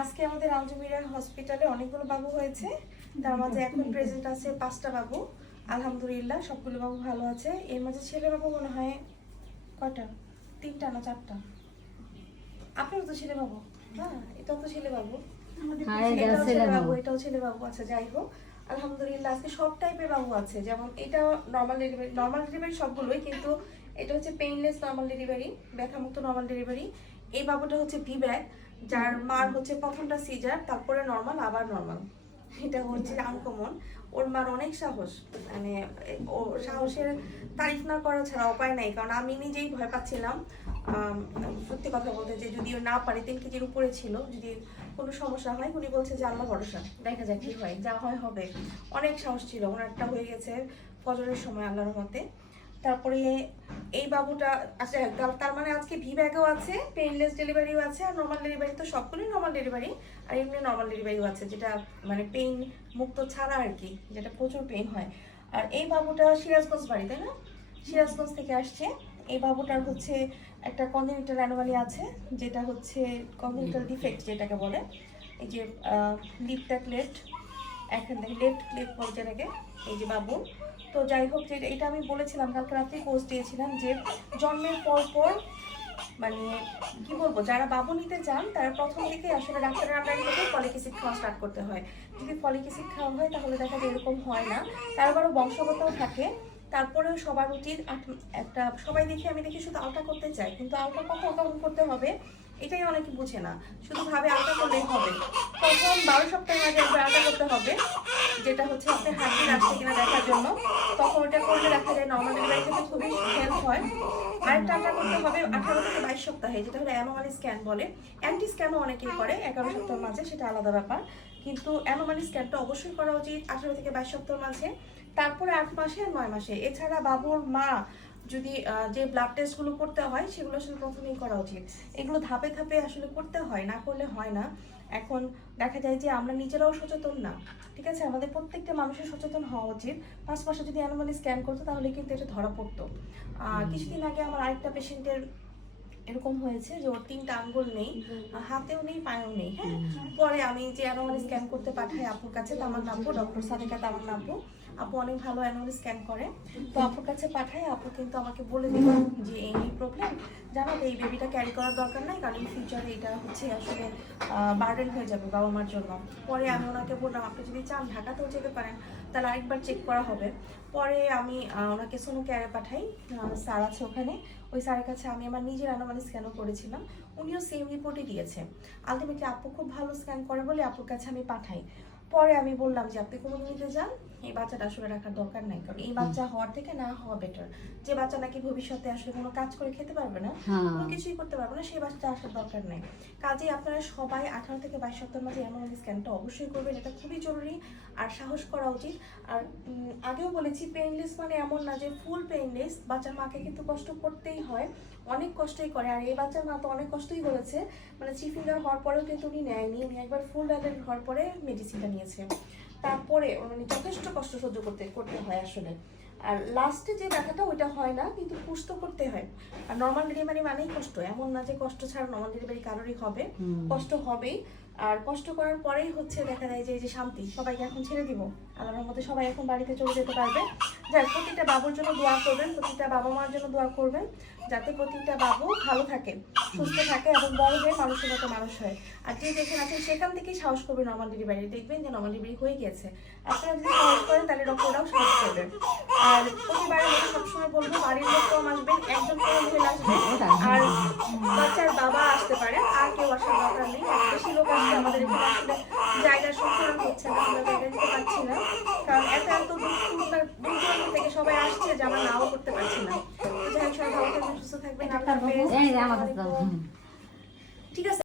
আজকে আমাদের আঞ্জুমিরা হসপিটালে অনেকগুলো বাবু হয়েছে, তার মাঝে এখন প্রেজেন্ট আছে 5টা বাবু। আলহামদুলিল্লাহ সবগুলো বাবু ভালো আছে। এর মাঝে ছেলে বাবু মনে হয় কয়টা, 3টা না 4টা। আপনারও তো ছেলে বাবু? হ্যাঁ, এটাও তো ছেলে বাবু, এটাও ছেলে বাবু, এটাও ছেলে বাবু। আচ্ছা, যাই হোক, আলহামদুলিল্লাহ আজকে সব টাইপের বাবু আছে। যেমন এটা নর্মাল ডেলিভারি সবগুলোই, কিন্তু এটা হচ্ছে পেইনলেস নর্মাল ডেলিভারি, ব্যথামুক্ত নর্মাল ডেলিভারি। এই বাবুটা হচ্ছে ভিব্যাক, যার মার হচ্ছে প্রথমটা সিজার, তারপরে নর্মাল, আবার নর্মাল। এটা হচ্ছে আনকমন। ওর মার অনেক সাহস, মানে ও সাহসের তারিফ না করা ছাড়া উপায় নাই, কারণ আমি নিজেই ভয় পাচ্ছিলাম। সত্যি কথা বলতে, যে যদি ও না পারে, 3 কেজির উপরে ছিল, যদি কোনো সমস্যা হয়, উনি বলছে যে আল্লাহ ভরসা, দেখা যাক কি হয়, যা হয় হবে। অনেক সাহস ছিল, ওনারটা হয়ে গেছে ফজরের সময় আল্লাহর রহমতে। তারপরে এই বাবুটা আচ্ছা, তার মানে আজকে ভি ব্যাগও আছে, পেইনলেস ডেলিভারিও আছে, আর নর্মাল ডেলিভারি তো সবগুলোই নর্মাল ডেলিভারি, আর এমনি নর্মাল ডেলিভারিও আছে, যেটা মানে পেইন মুক্ত ছাড়া আর কি, যেটা প্রচুর পেইন হয়। আর এই বাবুটা সিরাজগঞ্জ বাড়ি, তাই না? সিরাজগঞ্জ থেকে আসছে। এই বাবুটার হচ্ছে একটা কনজেনিটাল অ্যানোমালি আছে, যেটা হচ্ছে কনজেনিটাল ডিফেক্ট যেটাকে বলে। এই যে লিপটা ক্লেফট, এখান থেকে লেফট ক্লেফট বলে যেটাকে, এই যে বাবু। তো যাই হোক, যে এটা আমি বলেছিলাম কালকে রাত্রে, পোস্ট দিয়েছিলাম যে জন্মের পর পর মানে কি বলবো, যারা বাবু নিতে চান তারা প্রথম থেকে আসলে ডাক্তারের আন্ডারে থেকে ফলিক অ্যাসিড খাওয়া স্টার্ট করতে হয়। যদি ফলিক অ্যাসিড খাওয়া হয় তাহলে দেখা যায় এরকম হয় না, তারপরও বংশগতও থাকে। তারপরেও সবার উচিত একটা, সবাই দেখি আমি দেখি শুধু আলট্রা করতে চাই, কিন্তু আলট্রা কখন করতে হবে এটাই অনেকে বুঝে না, শুধু ভাবে আলট্রা করলেই হবে। প্রথম 12 সপ্তাহের মাঝে একবার আলট্রা করতে হবে, যেটা হচ্ছে আপনার হার্টবিট আসছে কিনা দেখার জন্য। তখন ওটা করলে দেখা যায় নর্মাল ডেলিভারি থেকে খুবই হেল্প হয়। আরেকটা আলট্রা করতে হবে 18 থেকে 22 সপ্তাহে, যেটা হলো অ্যানোমালি স্ক্যান বলে। অ্যান্টি স্ক্যানও অনেকেই করে 11 সপ্তাহের মাঝে, সেটা আলাদা ব্যাপার। কিন্তু অ্যানোমালি স্ক্যানটা অবশ্যই করা উচিত 18 থেকে 22 সপ্তাহের মাঝে, তারপরে 8 মাসে আর 9 মাসে। এছাড়া বাবুর মা যদি যে ব্লাড টেস্টগুলো করতে হয় সেগুলো আসলে প্রথমেই করা উচিত। এগুলো ধাপে ধাপে আসলে করতে হয়, না করলে হয় না। এখন দেখা যায় যে আমরা নিজেরাও সচেতন না, ঠিক আছে? আমাদের প্রত্যেকটা মানুষের সচেতন হওয়া উচিত। 5 মাসে যদি অ্যানোমালি স্ক্যান করতো তাহলে কিন্তু এটা ধরা পড়তো। কিছুদিন আগে আমার আরেকটা পেশেন্টের এরকম হয়েছে যে ওর 3টা আঙ্গুল নেই, হাতেও নেই, পায়েও নেই। হ্যাঁ, পরে আমি যে অ্যানোমালি স্ক্যান করতে পাঠাই আপুর কাছে, তামান্না আপু, ডক্টর সাদিকা তামান্না আপু, আপু অনেক ভালো অ্যানোমালি স্ক্যান করে। তো আপুর কাছে পাঠাই, আপু কিন্তু আমাকে বলে দিল যে এই প্রবলেম, জানো এই বেবিটা ক্যারি করার দরকার নাই, কারণ ফিউচারে এটা হচ্ছে আসলে বার্ডেন হয়ে যাবে বাবা মার জন্য। পরে আমি ওনাকে বললাম আপনি যদি চান ঢাকাতেও যেতে পারেন, তাহলে আরেকবার চেক করা হবে। পরে আমি ওনাকে সোনো কেয়ারে পাঠাই, স্যার আছে ওখানে, ওই স্যারের কাছে আমি আমার নিজের অ্যানোমালি স্ক্যানও করেছিলাম, উনিও সেম রিপোর্টই দিয়েছে। আলটিমেটলি আপু খুব ভালো স্ক্যান করে বলে আপুর কাছে আমি পাঠাই। পরে আমি বললাম যে আপনি কোনো নিতে যান, এই বাচ্চাটা আসলে রাখার দরকার নাই, কারণ এই বাচ্চা হওয়ার থেকে না হওয়া বেটার। যে বাচ্চা নাকি ভবিষ্যতে আসলে কোনো কাজ করে খেতে পারবে না, কোনো কিছুই করতে পারবে না, সেই বাচ্চাটা আসার দরকার নেই। কাজেই আপনারা সবাই 18 থেকে 22 সপ্তাহের মাঝে অ্যানোমালি স্ক্যানটা অবশ্যই করবেন, এটা খুবই জরুরি আর সাহস করা উচিত। আর আগেও বলেছি, পেইনলেস মানে এমন না যে ফুল পেইনলেস, বাচ্চার মাকে কিন্তু কষ্ট করতেই হয়, অনেক কষ্টই করে। আর এই বাচ্চার মা তো অনেক কষ্টই করেছে, মানে 3 ফিঙ্গার হওয়ার পরেও কিন্তু উনি নেয়নি, উনি একবার ফুল ডেলিভারি হওয়ার পরে মেডিসিনটা নিয়েছে, তারপরে মানে যথেষ্ট কষ্ট সহ্য করতে হয় আসলে। আর লাস্টে যে ব্যথাটা ওইটা হয় না, কিন্তু পুশ তো করতে হয়। আর নর্মাল ডেলিভারি মানেই কষ্ট, এমন না যে কষ্ট ছাড়া নর্মাল ডেলিভারি কারোরই হবে, কষ্ট হবেই। আর কষ্ট করার পরেই হচ্ছে দেখা যায় যে এই যে শান্তি, সবাইকে এখন ছেড়ে দিব আল্লাহর রহমতে, সবাই এখন বাড়িতে চলে যেতে পারবে। যার প্রতিটা বাবুর জন্য দোয়া করবেন, প্রতিটা বাবা মার জন্য দোয়া করবেন, যাতে প্রতিটা বাবু ভালো থাকে, সুস্থ থাকে এবং বড় হয়ে মানুষের মতো মানুষ হয়। আর যে যেখানে আছেন সেখান থেকেই সাহস করবেন নর্মাল ডেলিভারি, দেখবেন যে নর্মাল ডেলিভারি হয়ে গিয়েছে। আপনারা যদি সাহস করেন তাহলে ডক্টররাও সাহস করবেন। আর প্রতিবারের মতো সবসময় বলবো, বাড়ির লোক কম আসবেন, একজন কোনো মহিলা আসবেন, আর বাচ্চার বাবা আসতে পারেন, আর কেউ আসার দরকার নেই। বেশি লোক আসলে আমাদের এখানে আসলে জায়গার সংকলন হচ্ছে না, আমরা জায়গা দিতে পারছি না, কারণ এত দূর দূরান্ত থেকে সবাই আসছে যে আমরা নাও করতে পারছি না। যাই হোক, সবাই ভালো থাকবেন, সুস্থ থাকবেন, আল্লাহ হাফেজ। ঠিক আছে।